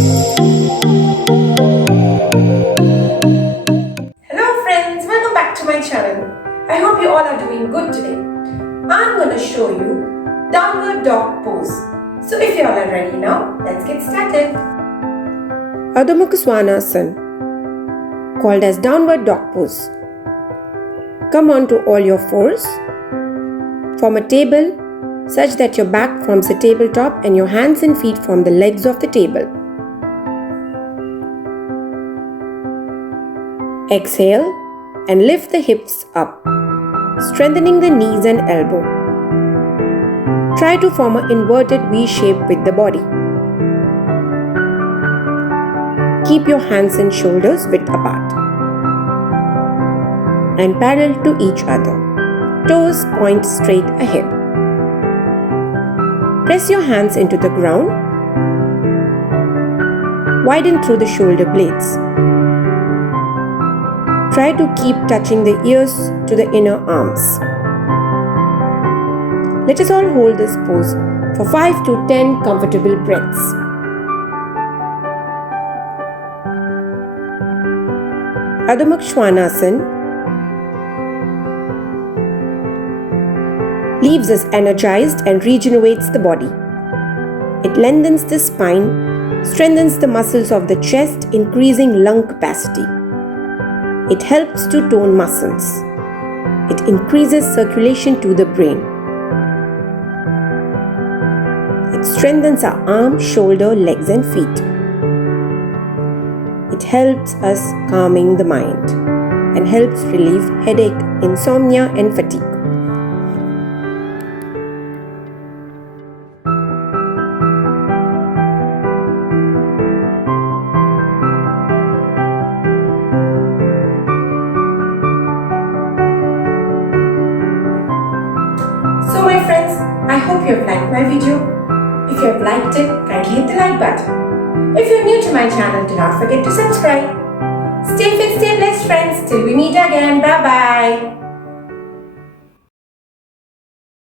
Hello friends, welcome back to my channel. I hope you all are doing good today. I'm going to show you downward dog pose. So if you all are ready now, let's get started. Adho Mukha Shvanasana, called as downward dog pose. Come on to all your fours. Form a table such that your back forms the tabletop and your hands and feet form the legs of the table. Exhale and lift the hips up, strengthening the knees and elbow. Try to form an inverted V shape with the body. Keep your hands and shoulders width apart and parallel to each other. Toes point straight ahead. Press your hands into the ground. Widen through the shoulder blades. Try to keep touching the ears to the inner arms. Let us all hold this pose for 5 to 10 comfortable breaths. Adho Mukha Shvanasana leaves us energized and regenerates the body. It lengthens the spine, strengthens the muscles of the chest, increasing lung capacity. It helps to tone muscles. It increases circulation to the brain. It strengthens our arm, shoulder, legs and feet. It helps us calming the mind and helps relieve headache, insomnia and fatigue. So my friends, I hope you have liked my video. If you have liked it, kindly hit the like button. If you are new to my channel, do not forget to subscribe. Stay fit, stay blessed friends. Till we meet again. Bye bye.